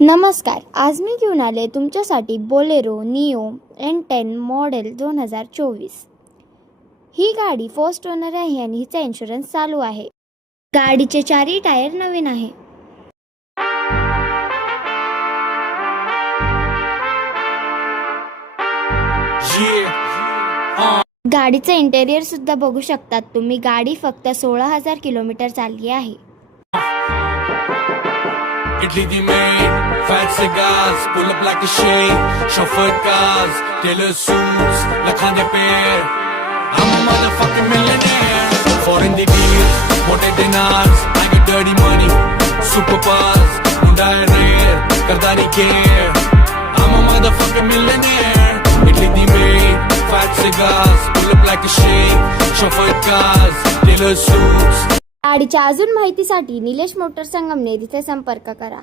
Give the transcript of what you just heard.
नमस्कार, आज मी घेऊन आले तुमच्यासाठी बोलेरो निओ N10 मॉडेल 2024। ही गाडी फर्स्ट ओनर आहे आणि हिचा इन्शुरन्स चालू आहे। गाडीचे चारही टायर नवीन आहे। गाडीचं इंटेरियर सुद्धा बघू शकतात तुम्ही। गाडी फक्त 16,000 किलोमीटर चालली आहे। Italy the main, fat cigars, pull up like a shade, chauffeured cars, tailor suits, lakhan de pair. I'm a motherfucking millionaire. Foreign the deals, mote dinars, I got dirty money, super buzz, Hyundai rare, kardani care. I'm a motherfucking millionaire. Italy the main, fat cigars, pull up like a shade, chauffeured cars, tailor suits. गाडीच्या अजून माहितीसाठी Nilesh motor Sangamner इथे संपर्क करा।